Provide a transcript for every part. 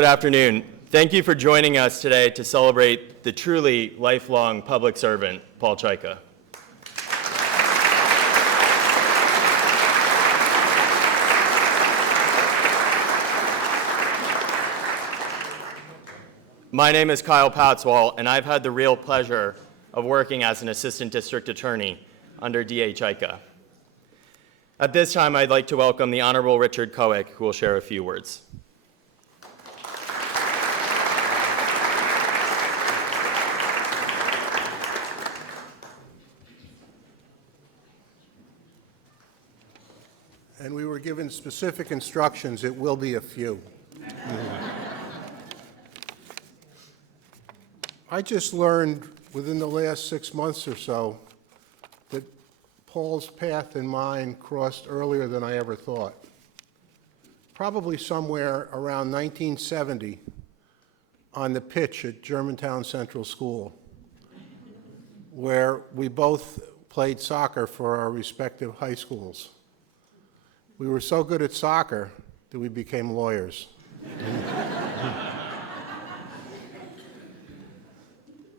good afternoon. Thank you for joining us today to celebrate the truly lifelong public servant, Paul Czajka. My name is Kyle Patzwall, and I've had the real pleasure of working as an assistant district attorney under DA Czajka. At this time, I'd like to welcome the Honorable Richard Kowick, who will share a few words. And we were given specific instructions. It will be a few. I just learned within the last 6 months or so that Paul's path and mine crossed earlier than I ever thought. Probably somewhere around 1970 on the pitch at Germantown Central School, where we both played soccer for our respective high schools. We were so good at soccer that we became lawyers.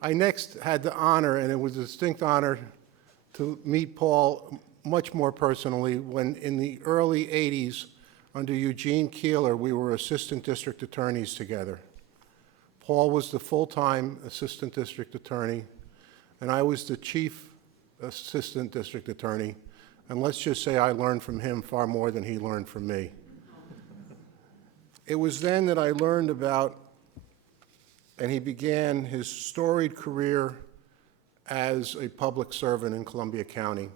I next had the honor, and it was a distinct honor, to meet Paul much more personally when in the early 80s, under Eugene Keeler, we were assistant district attorneys together. Paul was the full-time assistant district attorney, and I was the chief assistant district attorney. And let's just say I learned from him far more than he learned from me. It was then that I learned about, and he began his storied career as a public servant in Columbia County.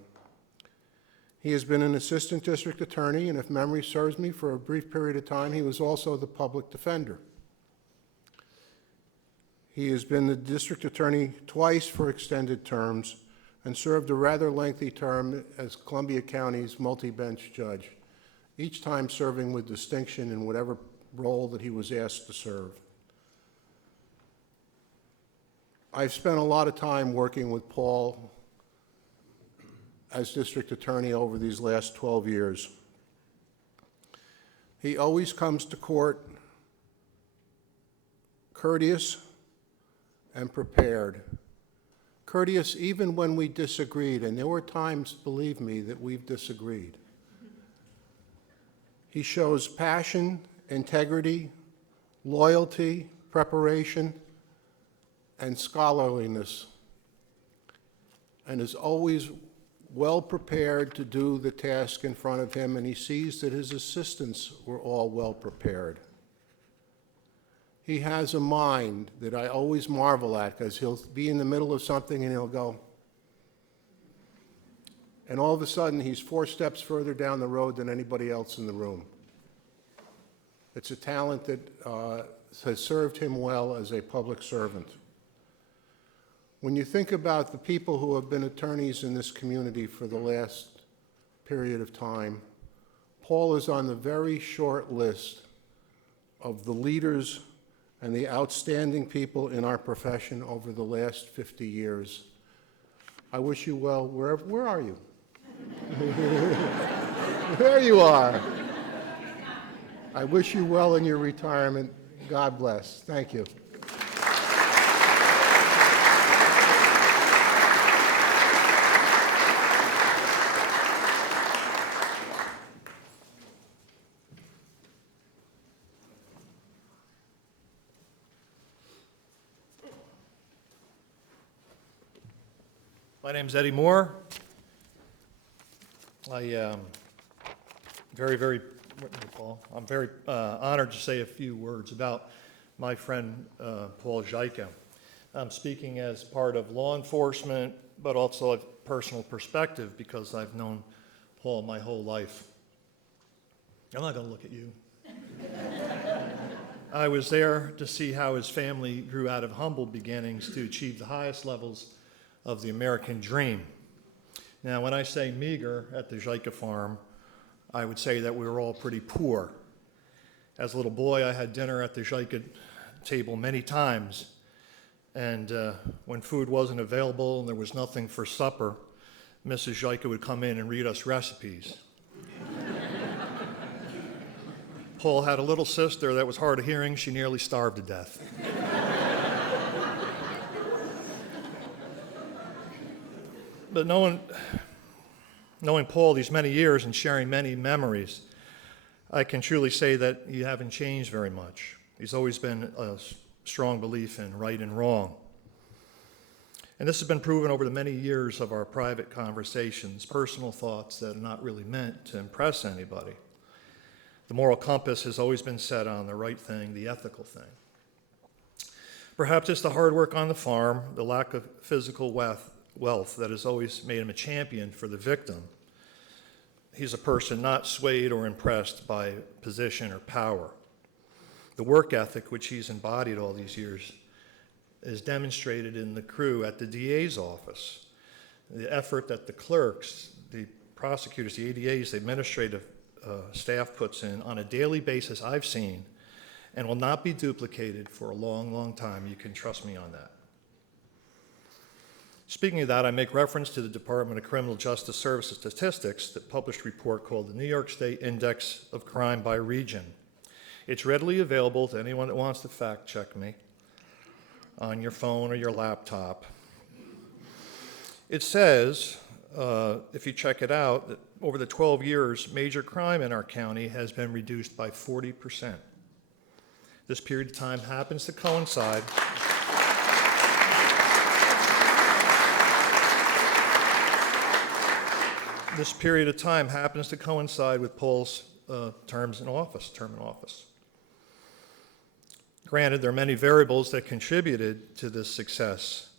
He has been an assistant district attorney, and if memory serves me, for a brief period of time, he was also the public defender. He has been the district attorney twice for extended terms and served a rather lengthy term as Columbia County's multi-bench judge, each time serving with distinction in whatever role that he was asked to serve. I've spent a lot of time working with Paul as district attorney over these last 12 years. He always comes to court courteous and prepared. Courteous even when we disagreed, and there were times, believe me, that we've disagreed. He shows passion, integrity, loyalty, preparation, and scholarliness, and is always well prepared to do the task in front of him, and he sees that his assistants were all well prepared. He has a mind that I always marvel at, because he'll be in the middle of something and he'll go, and all of a sudden he's 4 steps further down the road than anybody else in the room. It's a talent that has served him well as a public servant. When you think about the people who have been attorneys in this community for the last period of time, Paul is on the very short list of the leaders and the outstanding people in our profession over the last 50 years. I wish you well wherever. Where are you? There you are. I wish you well in your retirement. God bless. Thank you. My name's Eddie Moore. I'm very honored to say a few words about my friend Paul Czajka. I'm speaking as part of law enforcement, but also a personal perspective because I've known Paul my whole life. I'm not going to look at you. I was there to see how his family grew out of humble beginnings to achieve the highest levels of the American dream. Now, when I say meager at the Czajka farm, I would say that we were all pretty poor. As a little boy, I had dinner at the Czajka table many times, and when food wasn't available and there was nothing for supper, Mrs. Czajka would come in and read us recipes. Paul had a little sister that was hard of hearing. She nearly starved to death. But knowing Paul these many years and sharing many memories, I can truly say that you haven't changed very much. He's always been a strong belief in right and wrong. And this has been proven over the many years of our private conversations, personal thoughts that are not really meant to impress anybody. The moral compass has always been set on the right thing, the ethical thing. Perhaps it's the hard work on the farm, the lack of physical wealth that has always made him a champion for the victim. He's a person not swayed or impressed by position or power. The work ethic which he's embodied all these years is demonstrated in the crew at the DA's office. The effort that the clerks, the prosecutors, the ADAs, the administrative staff puts in on a daily basis I've seen and will not be duplicated for a long, long time. You can trust me on that. Speaking of that, I make reference to the Department of Criminal Justice Services statistics that published a report called the New York State Index of Crime by Region. It's readily available to anyone that wants to fact check me on your phone or your laptop. It says, if you check it out, that over the 12 years, major crime in our county has been reduced by 40%. This period of time happens to coincide with Paul's term in office. Granted, there are many variables that contributed to this success,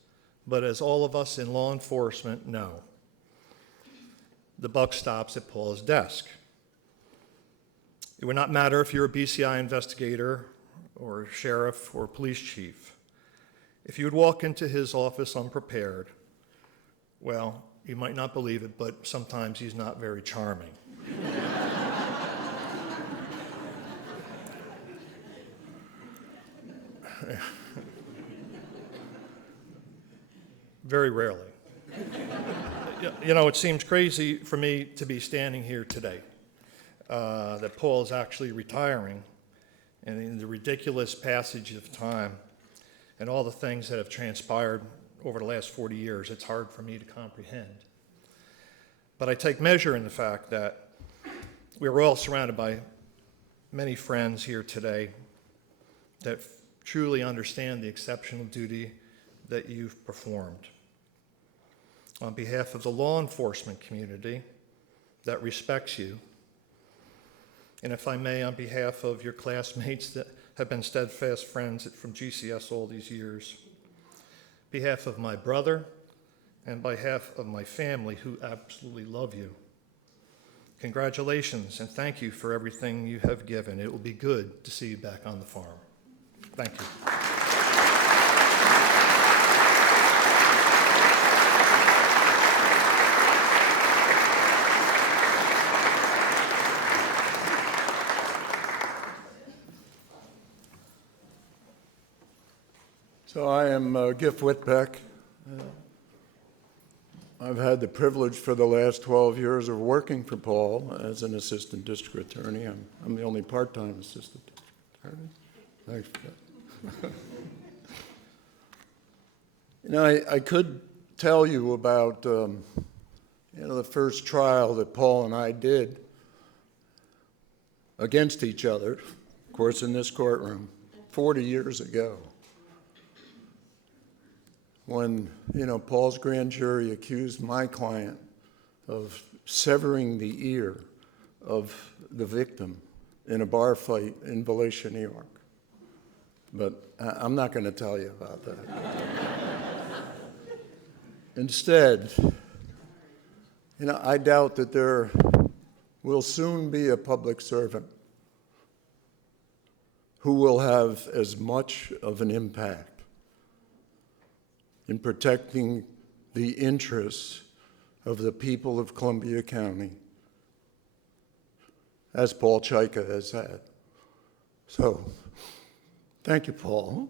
but as all of us in law enforcement know, the buck stops at Paul's desk. It would not matter if you're a BCI investigator or sheriff or police chief. If you would walk into his office unprepared, well, you might not believe it, but sometimes he's not very charming. Very rarely. You know, it seems crazy for me to be standing here today, that Paul is actually retiring, and in the ridiculous passage of time and all the things that have transpired over the last 40 years, it's hard for me to comprehend. But I take measure in the fact that we're all surrounded by many friends here today that truly understand the exceptional duty that you've performed. On behalf of the law enforcement community that respects you, and if I may, on behalf of your classmates that have been steadfast friends from GCS all these years, behalf of my brother, and by behalf of my family who absolutely love you, congratulations and thank you for everything you have given. It will be good to see you back on the farm. Thank you. So I am Giff Whitbeck. I've had the privilege for the last 12 years of working for Paul as an assistant district attorney. I'm the only part-time assistant district attorney. Thanks for that. You know, I could tell you about the first trial that Paul and I did against each other, of course, in this courtroom, 40 years ago, when, Paul's grand jury accused my client of severing the ear of the victim in a bar fight in Volusia, New York. But I'm not going to tell you about that. Instead, I doubt that there will soon be a public servant who will have as much of an impact in protecting the interests of the people of Columbia County as Paul Czajka has had. So, thank you, Paul.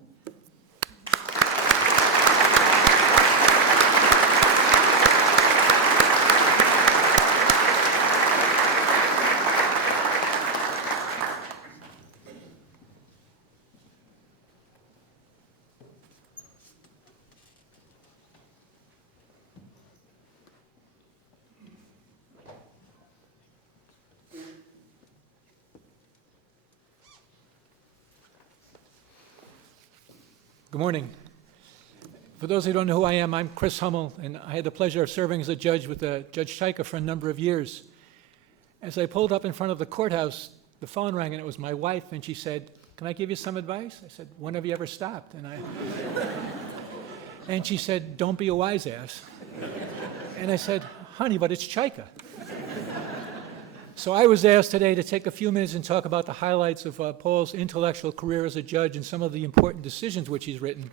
Good morning. For those who don't know who I am, I'm Chris Hummel, and I had the pleasure of serving as a judge with Judge Czajka for a number of years. As I pulled up in front of the courthouse, the phone rang, and it was my wife, and she said, "Can I give you some advice?" I said, "When have you ever stopped?" And she said, "Don't be a wise ass." And I said, "Honey, but it's Czajka." So I was asked today to take a few minutes and talk about the highlights of Paul's intellectual career as a judge and some of the important decisions which he's written.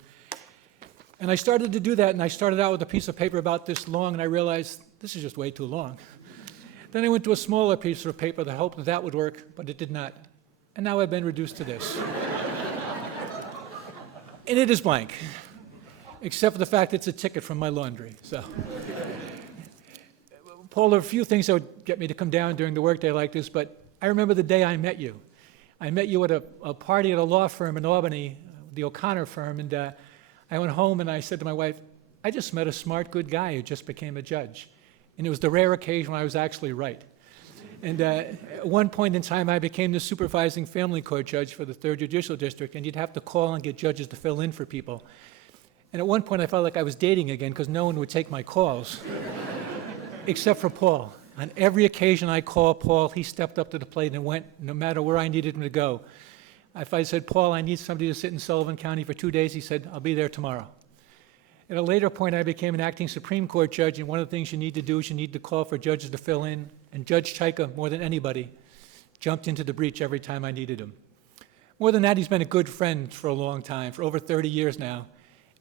And I started to do that, and I started out with a piece of paper about this long, and I realized this is just way too long. Then I went to a smaller piece of paper that hoped that would work, but it did not. And now I've been reduced to this. And it is blank, except for the fact it's a ticket from my laundry. So, Paul, there are a few things that would get me to come down during the workday like this, but I remember the day I met you. I met you at a party at a law firm in Albany, the O'Connor firm, and I went home and I said to my wife, "I just met a smart, good guy who just became a judge." And it was the rare occasion when I was actually right. And at one point in time, I became the supervising family court judge for the 3rd Judicial District, and you'd have to call and get judges to fill in for people. And at one point, I felt like I was dating again because no one would take my calls, except for Paul. On every occasion I called Paul, he stepped up to the plate and went no matter where I needed him to go. If I said, "Paul, I need somebody to sit in Sullivan County for 2 days," he said, "I'll be there tomorrow." At a later point, I became an acting Supreme Court judge, and one of the things you need to do is you need to call for judges to fill in, and Judge Czajka, more than anybody, jumped into the breach every time I needed him. More than that, he's been a good friend for a long time, for over 30 years now.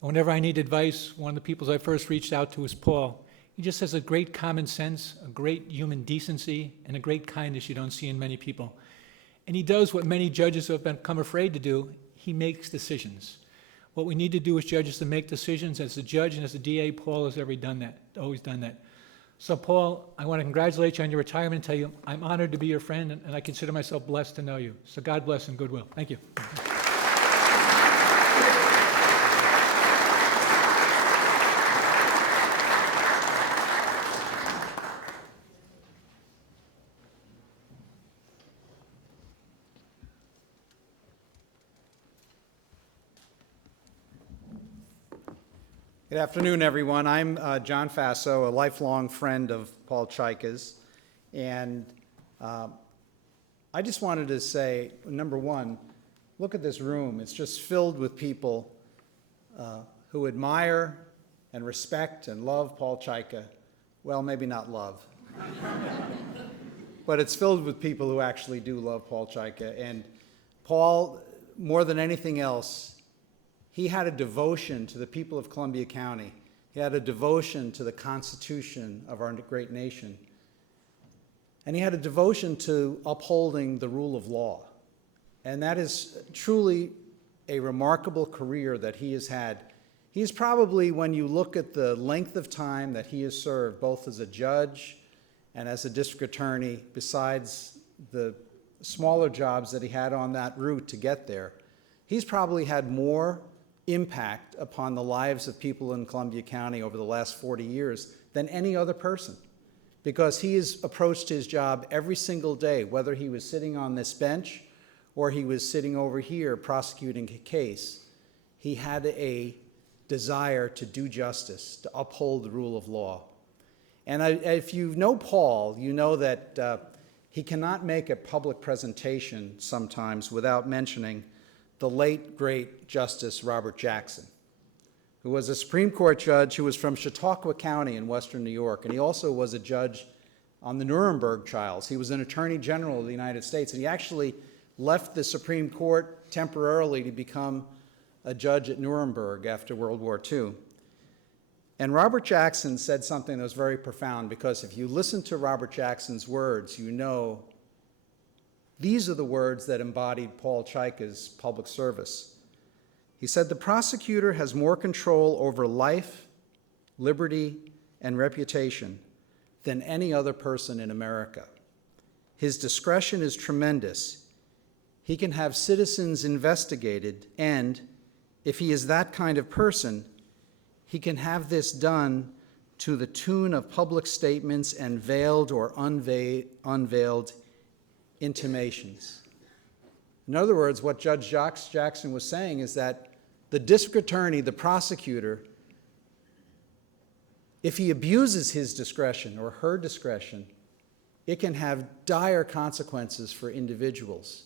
And whenever I need advice, one of the people I first reached out to is Paul. He just has a great common sense, a great human decency, and a great kindness you don't see in many people. And he does what many judges have become afraid to do. He makes decisions. What we need to do as judges to make decisions. As a judge and as a DA, Paul has always done that. So Paul, I want to congratulate you on your retirement and tell you I'm honored to be your friend, and I consider myself blessed to know you. So God bless and goodwill. Thank you. Good afternoon, everyone. I'm John Faso, a lifelong friend of Paul Czajka's, and I just wanted to say, number one, look at this room. It's just filled with people who admire and respect and love Paul Czajka. Well, maybe not love, but it's filled with people who actually do love Paul Czajka. And Paul, more than anything else, he had a devotion to the people of Columbia County. He had a devotion to the Constitution of our great nation. And he had a devotion to upholding the rule of law. And that is truly a remarkable career that he has had. He's probably, when you look at the length of time that he has served, both as a judge and as a district attorney, besides the smaller jobs that he had on that route to get there, he's probably had more impact upon the lives of people in Columbia County over the last 40 years than any other person, because he has approached his job every single day, whether he was sitting on this bench or he was sitting over here prosecuting a case. He had a desire to do justice, to uphold the rule of law. And if you know Paul, you know that he cannot make a public presentation sometimes without mentioning the late, great Justice Robert Jackson, who was a Supreme Court judge who was from Chautauqua County in western New York, and he also was a judge on the Nuremberg trials. He was an Attorney General of the United States, and he actually left the Supreme Court temporarily to become a judge at Nuremberg after World War II. And Robert Jackson said something that was very profound, because if you listen to Robert Jackson's words, you know these are the words that embodied Paul Czajka's public service. He said, "The prosecutor has more control over life, liberty, and reputation than any other person in America. His discretion is tremendous. He can have citizens investigated, and if he is that kind of person, he can have this done to the tune of public statements and veiled or unveiled intimations." In other words, what Judge Jackson was saying is that the district attorney, the prosecutor, if he abuses his discretion or her discretion, it can have dire consequences for individuals.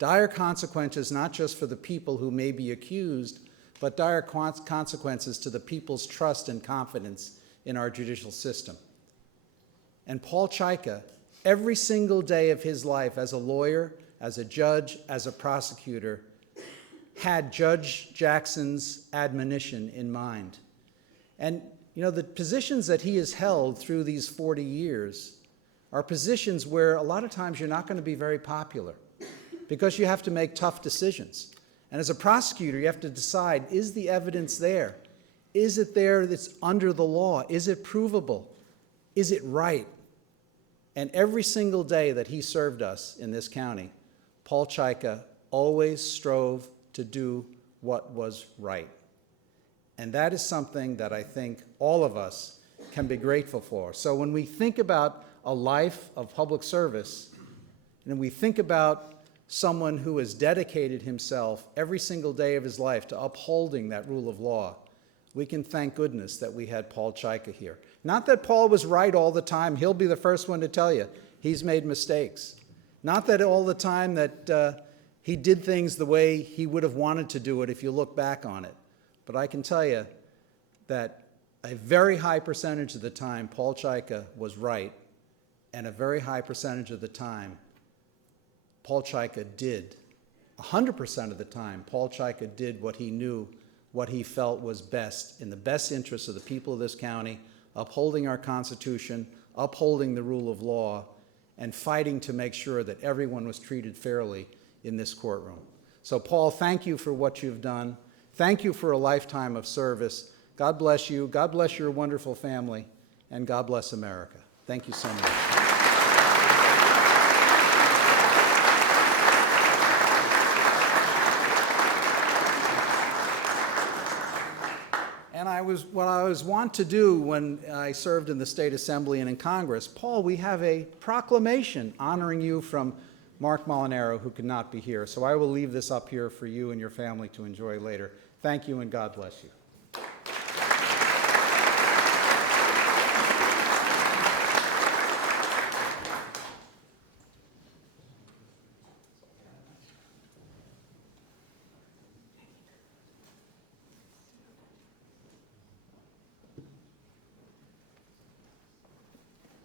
Dire consequences not just for the people who may be accused, but dire consequences to the people's trust and confidence in our judicial system. And Paul Czajka, every single day of his life as a lawyer, as a judge, as a prosecutor, had Judge Jackson's admonition in mind. And you know, the positions that he has held through these 40 years are positions where a lot of times you're not going to be very popular because you have to make tough decisions. And as a prosecutor, you have to decide, is the evidence there? Is it there that's under the law? Is it provable? Is it right? And every single day that he served us in this county, Paul Czajka always strove to do what was right. And that is something that I think all of us can be grateful for. So when we think about a life of public service, and we think about someone who has dedicated himself every single day of his life to upholding that rule of law, we can thank goodness that we had Paul Czajka here. Not that Paul was right all the time. He'll be the first one to tell you he's made mistakes. Not that all the time that he did things the way he would have wanted to do it if you look back on it. But I can tell you that a very high percentage of the time, Paul Czajka was right, and a very high percentage of the time, Paul Czajka did. 100% of the time, Paul Czajka did what he knew, what he felt was best, in the best interest of the people of this county, upholding our Constitution, upholding the rule of law, and fighting to make sure that everyone was treated fairly in this courtroom. So, Paul, thank you for what you've done. Thank you for a lifetime of service. God bless you. God bless your wonderful family. And God bless America. Thank you so much. And what I was wont to do when I served in the State Assembly and in Congress, Paul, we have a proclamation honoring you from Mark Molinaro, who could not be here. So I will leave this up here for you and your family to enjoy later. Thank you, and God bless you. I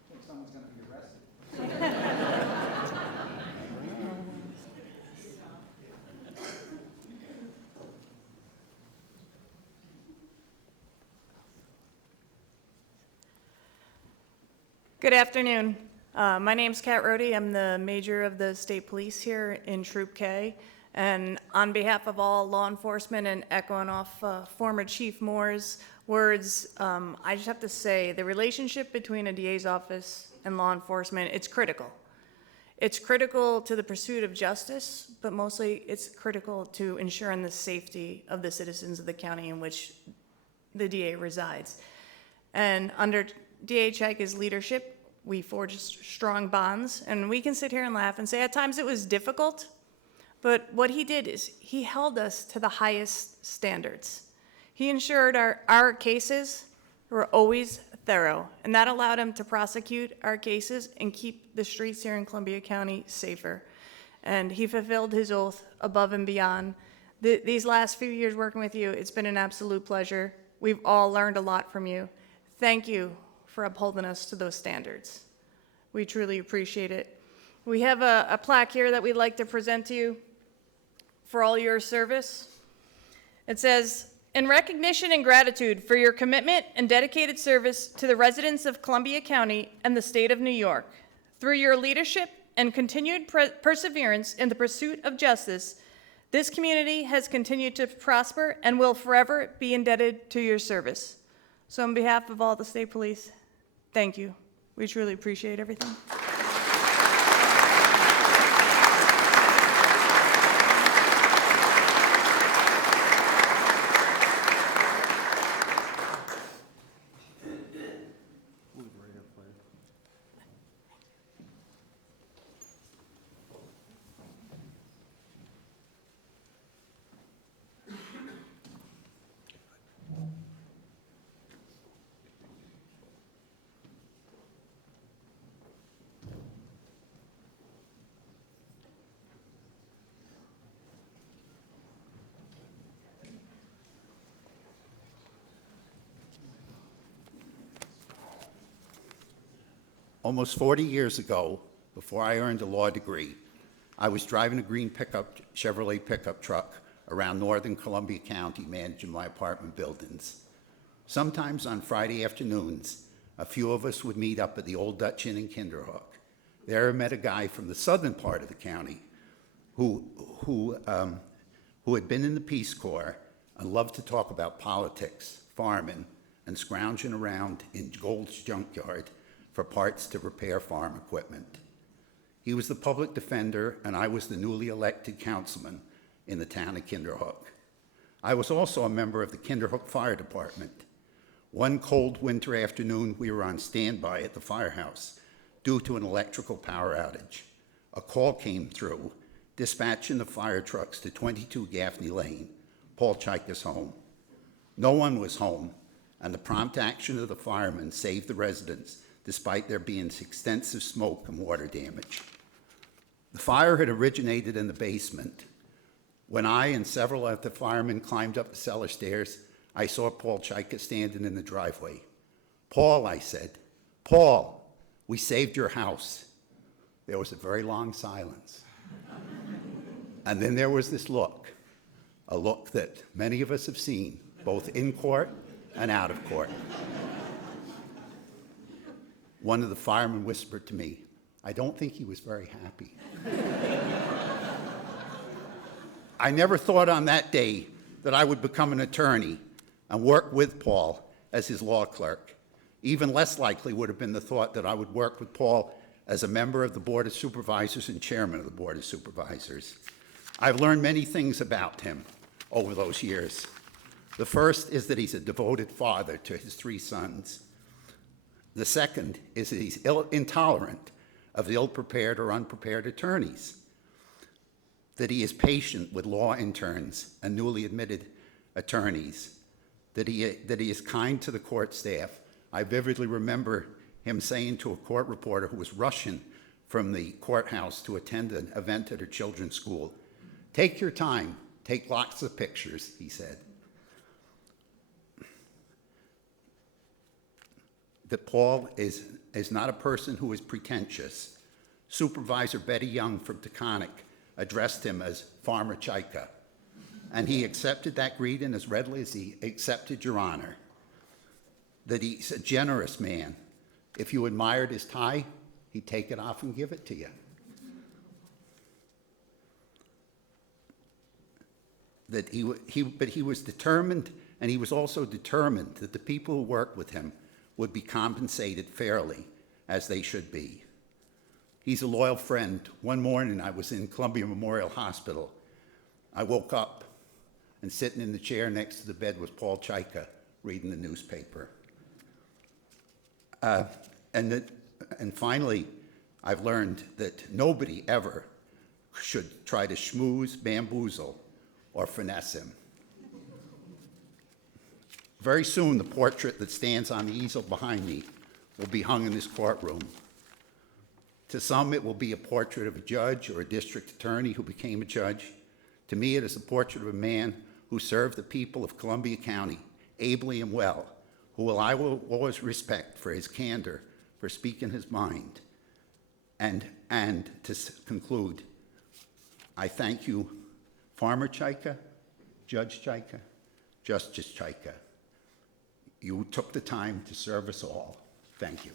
think someone's going to be arrested. Good afternoon. My name's Kat Rohde. I'm the major of the state police here in Troop K. And on behalf of all law enforcement and echoing off former Chief Moore's words, I just have to say the relationship between a DA's office and law enforcement, it's critical. It's critical to the pursuit of justice, but mostly it's critical to ensuring the safety of the citizens of the county in which the DA resides. And under DA Czajka's leadership, we forged strong bonds, and we can sit here and laugh and say at times it was difficult, but what he did is he held us to the highest standards. He ensured our cases were always thorough, and that allowed him to prosecute our cases and keep the streets here in Columbia County safer. And he fulfilled his oath above and beyond. These last few years working with you, it's been an absolute pleasure. We've all learned a lot from you. Thank you for upholding us to those standards. We truly appreciate it. We have a plaque here that we'd like to present to you for all your service. It says, "In recognition and gratitude for your commitment and dedicated service to the residents of Columbia County and the state of New York, through your leadership and continued perseverance in the pursuit of justice, this community has continued to prosper and will forever be indebted to your service." So on behalf of all the state police, thank you. We truly appreciate everything. Almost 40 years ago, before I earned a law degree, I was driving a green Chevrolet pickup truck around northern Columbia County managing my apartment buildings. Sometimes on Friday afternoons, a few of us would meet up at the Old Dutch Inn in Kinderhook. There I met a guy from the southern part of the county who had been in the Peace Corps and loved to talk about politics, farming, and scrounging around in Gold's junkyard for parts to repair farm equipment. He was the public defender, and I was the newly elected councilman in the town of Kinderhook. I was also a member of the Kinderhook Fire Department. One cold winter afternoon, we were on standby at the firehouse due to an electrical power outage. A call came through, dispatching the fire trucks to 22 Gaffney Lane, Paul Czajka's home. No one was home, and the prompt action of the firemen saved the residents despite there being extensive smoke and water damage. The fire had originated in the basement. When I and several of the firemen climbed up the cellar stairs, I saw Paul Czajka standing in the driveway. "Paul," I said, "Paul, we saved your house." There was a very long silence. And then there was this look, a look that many of us have seen, both in court and out of court. One of the firemen whispered to me, "I don't think he was very happy." I never thought on that day that I would become an attorney and work with Paul as his law clerk. Even less likely would have been the thought that I would work with Paul as a member of the Board of Supervisors and chairman of the Board of Supervisors. I've learned many things about him over those years. The first is that he's a devoted father to his 3 sons. The second is that he's intolerant of ill-prepared or unprepared attorneys, that he is patient with law interns and newly admitted attorneys, that he is kind to the court staff. I vividly remember him saying to a court reporter who was rushing from the courthouse to attend an event at her children's school, "Take your time, take lots of pictures," he said. That Paul is not a person who is pretentious. Supervisor Betty Young from Taconic addressed him as Farmer Czajka, and he accepted that greeting as readily as he accepted your honor. That he's a generous man. If you admired his tie, he'd take it off and give it to you. That he was determined, and he was also determined that the people who worked with him would be compensated fairly, as they should be. He's a loyal friend. One morning I was in Columbia Memorial Hospital. I woke up, and sitting in the chair next to the bed was Paul Czajka reading the newspaper. And finally, I've learned that nobody ever should try to schmooze, bamboozle, or finesse him. Very soon, the portrait that stands on the easel behind me will be hung in this courtroom. To some, it will be a portrait of a judge or a district attorney who became a judge. To me, it is a portrait of a man who served the people of Columbia County ably and well, who I will always respect for his candor, for speaking his mind. And to conclude, I thank you, Farmer Czajka, Judge Czajka, Justice Czajka. You took the time to serve us all. Thank you.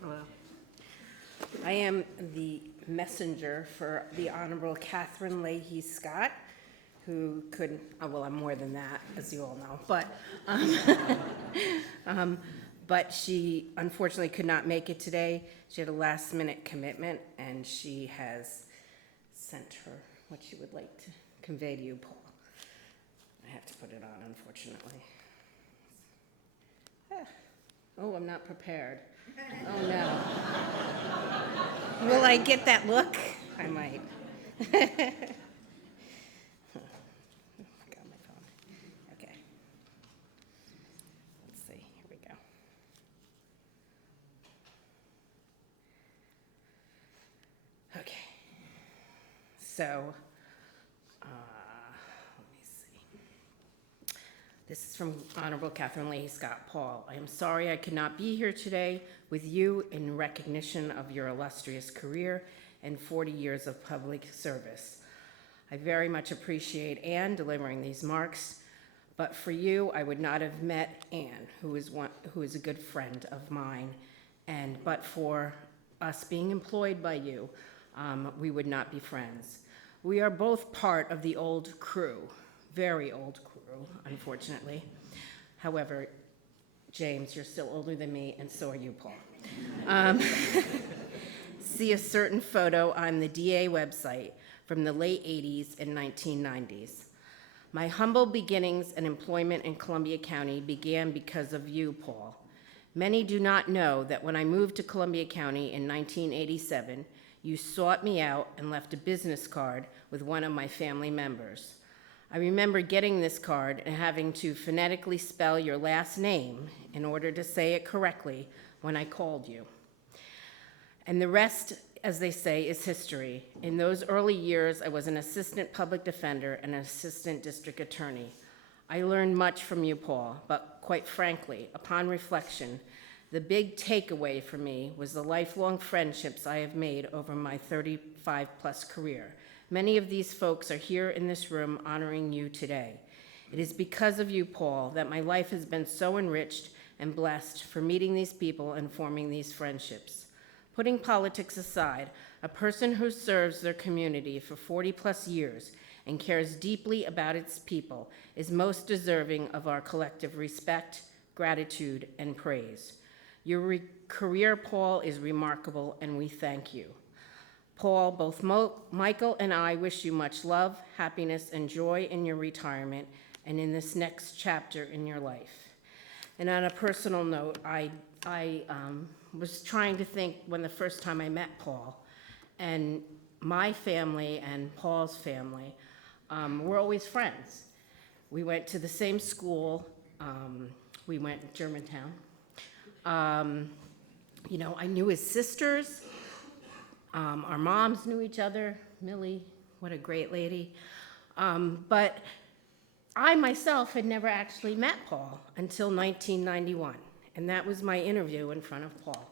Hello. I am the messenger for the Honorable Catherine Leahy Scott, who couldn't, well, I'm more than that, as you all know, but she unfortunately could not make it today. She had a last-minute commitment, and she has sent her what she would like to convey to you, Paul. I have to put it on, unfortunately. Oh, I'm not prepared. Oh, no. Will I get that look? I might. Got my phone. Okay. Let's see. Here we go. Okay. So, let me see. This is from Honorable Catherine Leahy Scott. Paul, I am sorry I could not be here today with you in recognition of your illustrious career and 40 years of public service. I very much appreciate Anne delivering these marks, but for you, I would not have met Anne, who is a good friend of mine, but for us being employed by you, we would not be friends. We are both part of the old crew, very old crew, unfortunately. However, James, you're still older than me, and so are you, Paul. See a certain photo on the DA website from the late 80s and 1990s. My humble beginnings and employment in Columbia County began because of you, Paul. Many do not know that when I moved to Columbia County in 1987, you sought me out and left a business card with one of my family members. I remember getting this card and having to phonetically spell your last name in order to say it correctly when I called you. And the rest, as they say, is history. In those early years, I was an assistant public defender and an assistant district attorney. I learned much from you, Paul, but quite frankly, upon reflection, the big takeaway for me was the lifelong friendships I have made over my 35-plus career. Many of these folks are here in this room honoring you today. It is because of you, Paul, that my life has been so enriched and blessed for meeting these people and forming these friendships. Putting politics aside, a person who serves their community for 40-plus years and cares deeply about its people is most deserving of our collective respect, gratitude, and praise. Your career, Paul, is remarkable, and we thank you. Paul, both Michael and I wish you much love, happiness, and joy in your retirement and in this next chapter in your life. And on a personal note, I was trying to think when the first time I met Paul, and my family and Paul's family were always friends. We went to the same school. We went to Germantown. I knew his sisters. Our moms knew each other. Millie, what a great lady. But I myself had never actually met Paul until 1991, and that was my interview in front of Paul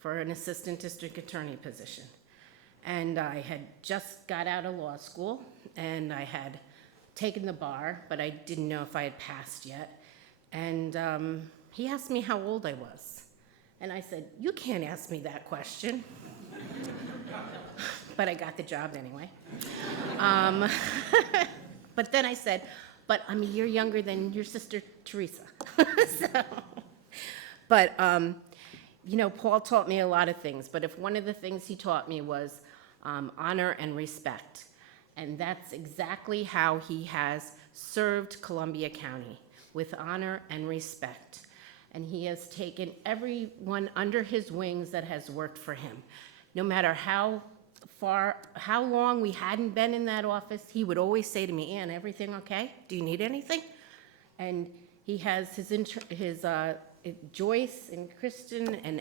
for an assistant district attorney position. And I had just got out of law school, and I had taken the bar, but I didn't know if I had passed yet. And he asked me how old I was. And I said, "You can't ask me that question." But I got the job anyway. But then I said, "But I'm a year younger than your sister, Teresa." But Paul taught me a lot of things, but if one of the things he taught me was honor and respect. And that's exactly how he has served Columbia County, with honor and respect. And he has taken everyone under his wings that has worked for him. No matter how long we hadn't been in that office, he would always say to me, "Ann, everything okay? Do you need anything?" And he has his Joyce and Kristen and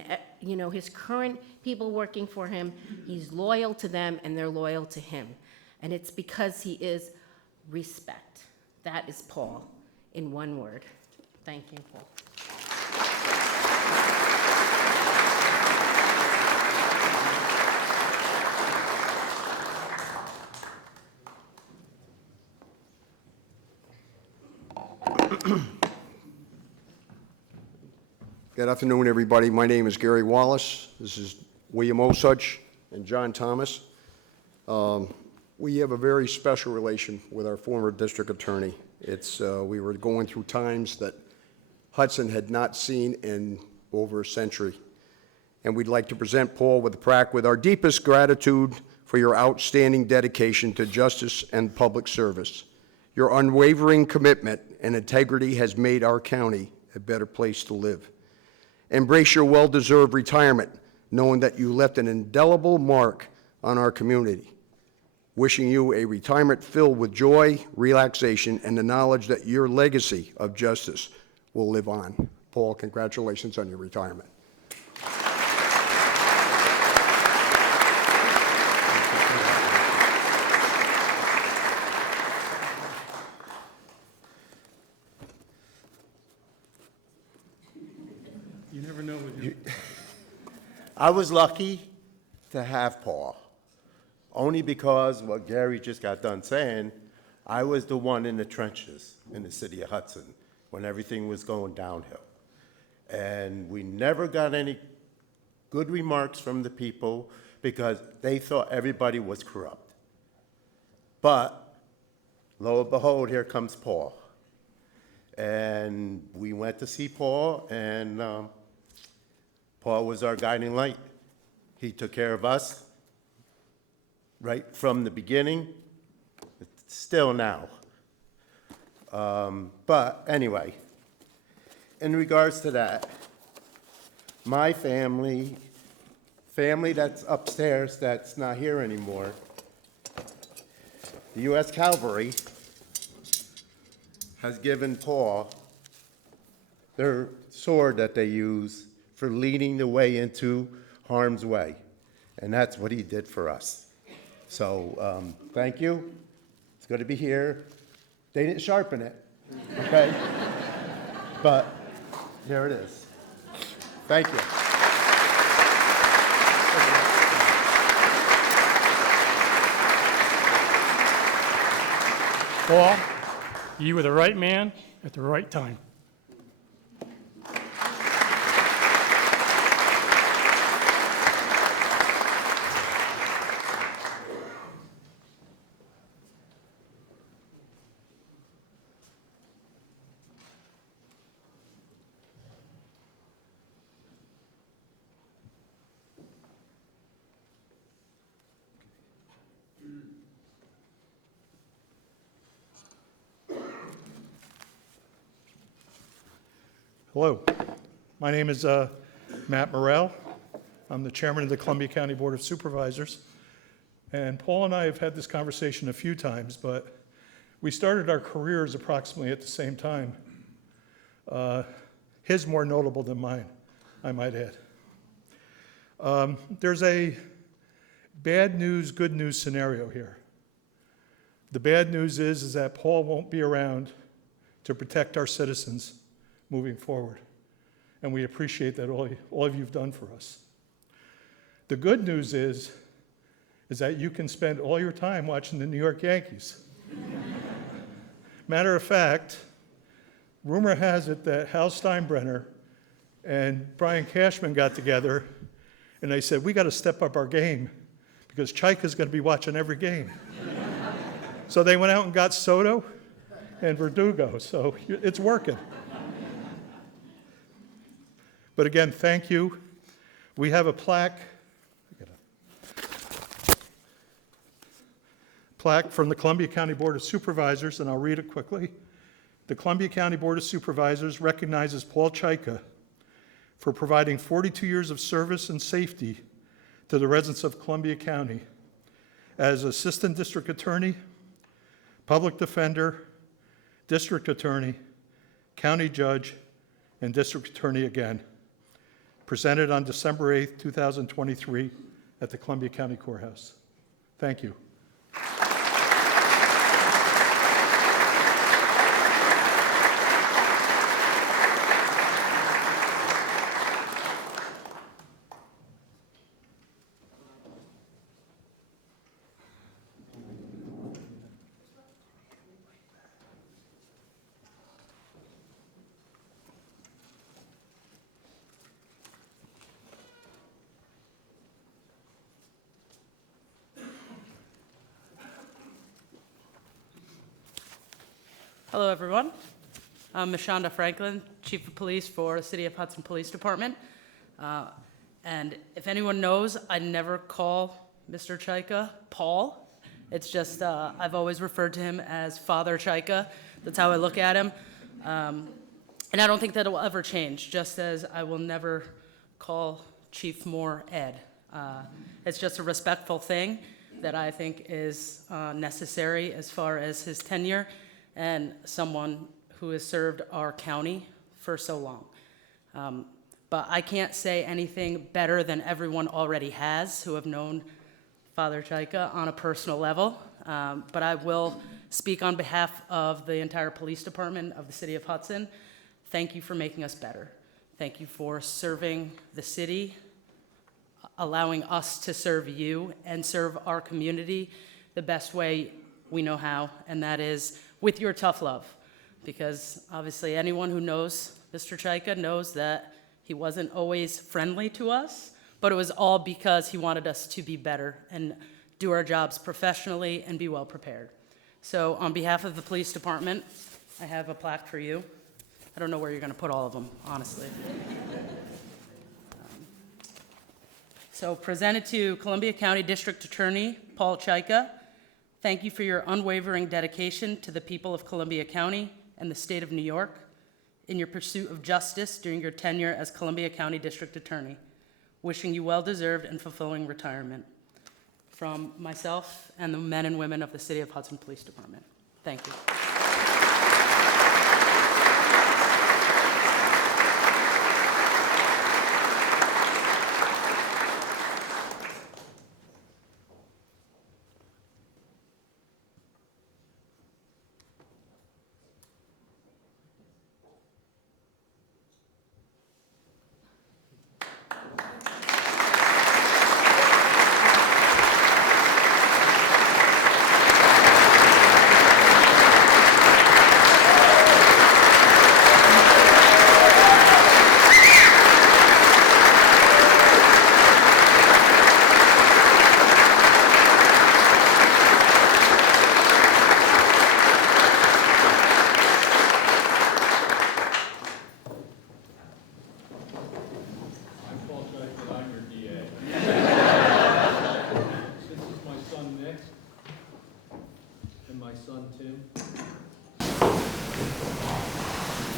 his current people working for him. He's loyal to them and they're loyal to him. And it's because he is respect. That is Paul in one word. Thank you, Paul. Good afternoon, everybody. My name is Gary Wallace. This is William Osuch and John Thomas. We have a very special relation with our former district attorney. We were going through times that Hudson had not seen in over a century. And we'd like to present Paul with a plaque with our deepest gratitude for your outstanding dedication to justice and public service. Your unwavering commitment and integrity has made our county a better place to live. Embrace your well-deserved retirement, knowing that you left an indelible mark on our community. Wishing you a retirement filled with joy, relaxation, and the knowledge that your legacy of justice will live on. Paul, congratulations on your retirement. I was lucky to have Paul, only because what Gary just got done saying, I was the one in the trenches in the city of Hudson when everything was going downhill. And we never got any good remarks from the people because they thought everybody was corrupt. But lo and behold, here comes Paul. And we went to see Paul, and Paul was our guiding light. He took care of us right from the beginning, still now. But anyway, in regards to that, my family that's upstairs that's not here anymore, the U.S. Cavalry has given Paul their sword that they use for leading the way into harm's way. And that's what he did for us. So thank you. It's good to be here. They didn't sharpen it, okay? But here it is. Thank you. Paul, you were the right man at the right time. Hello, my name is Matt Morrell. I'm the chairman of the Columbia County Board of Supervisors. And Paul and I have had this conversation a few times, but we started our careers approximately at the same time. His more notable than mine, I might add. There's a bad news, good news scenario here. The bad news is that Paul won't be around to protect our citizens moving forward. And we appreciate that all of you've done for us. The good news is that you can spend all your time watching the New York Yankees. Matter of fact, rumor has it that Hal Steinbrenner and Brian Cashman got together and they said, we got to step up our game because Czajka's going to be watching every game. So they went out and got Soto and Verdugo, so it's working. But again, thank you. We have a plaque from the Columbia County Board of Supervisors, and I'll read it quickly. The Columbia County Board of Supervisors recognizes Paul Czajka for providing 42 years of service and safety to the residents of Columbia County as Assistant District Attorney, Public Defender, District Attorney, County Judge, and District Attorney again. Presented on December 8th, 2023 at the Columbia County Courthouse. Thank you. Hello, everyone. I'm Mashonda Franklin, Chief of Police for the City of Hudson Police Department. And if anyone knows, I never call Mr. Czajka Paul. It's just, I've always referred to him as Father Czajka. That's how I look at him. And I don't think that will ever change, just as I will never call Chief Moore Ed. It's just a respectful thing that I think is necessary as far as his tenure and someone who has served our county for so long. But I can't say anything better than everyone already has who have known Father Czajka on a personal level. But I will speak on behalf of the entire police department of the city of Hudson. Thank you for making us better. Thank you for serving the city allowing us to serve you and serve our community the best way we know how, and that is with your tough love. Because obviously anyone who knows Mr. Czajka knows that he wasn't always friendly to us, but it was all because he wanted us to be better and do our jobs professionally and be well prepared. So on behalf of the police department, I have a plaque for you. I don't know where you're going to put all of them, honestly. So presented to Columbia County District Attorney Paul Czajka, thank you for your unwavering dedication to the people of Columbia County and the state of New York in your pursuit of justice during your tenure as Columbia County District Attorney. Wishing you well-deserved and fulfilling retirement. From myself and the men and women of the City of Hudson Police Department. Thank you.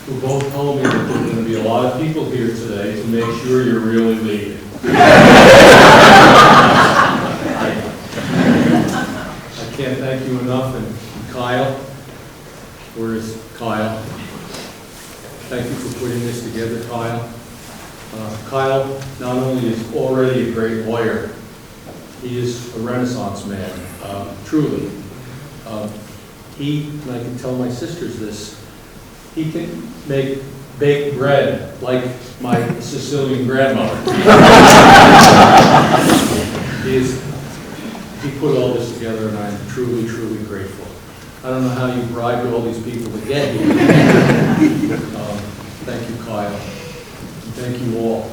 who both told me that there were going to be a lot of people here today to make sure you're really leaving. I can't thank you enough, and Kyle, where is Kyle? Thank you for putting this together, Kyle. Kyle not only is already a great lawyer, he is a Renaissance man, truly. He, and I can tell my sisters this, he can make baked bread like my Sicilian grandmother. He put all this together, and I'm truly, truly grateful. I don't know how you bribed all these people to get here. Thank you, Kyle. And thank you all.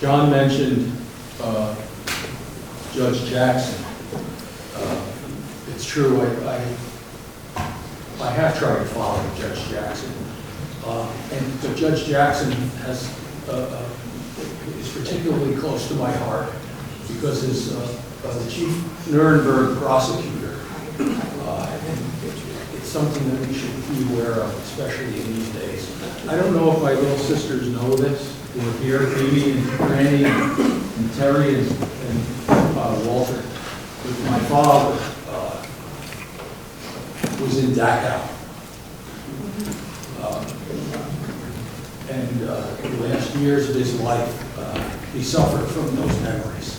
John mentioned Judge Jackson. It's true, I have tried to follow Judge Jackson. But Judge Jackson is particularly close to my heart because as the chief Nuremberg prosecutor, it's something that we should be aware of, especially in these days. I don't know if my little sisters know this, who are here, Amy and Granny and Terry and Walter. But my father was in Dachau. And the last years of his life, he suffered from those memories.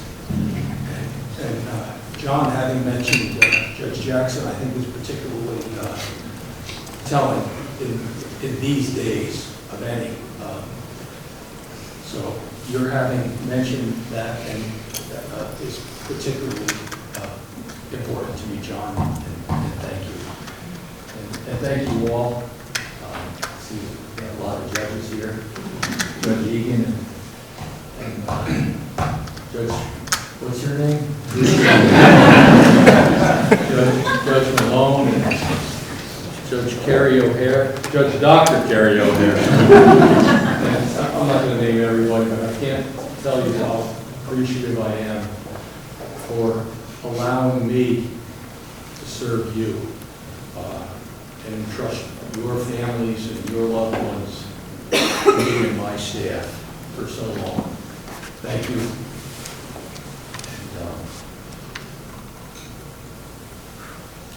And John, having mentioned Judge Jackson, I think was particularly telling in these days of any. So your having mentioned that and is particularly important to me, John, and thank you. And thank you all. See, we have a lot of judges here. Judge Egan and Judge, what's your name? Judge Malone and Judge Carrie O'Hare, Judge Dr. Carrie O'Hare. I'm not going to name everybody, but I can't tell you how appreciative I am for allowing me to serve you and entrust your families and your loved ones to me and my staff for so long. Thank you. And,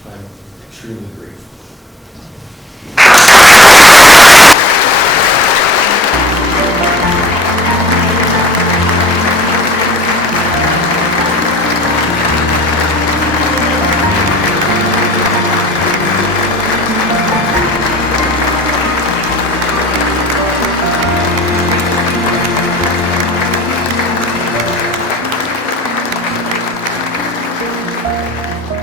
I'm extremely grateful. Thank you.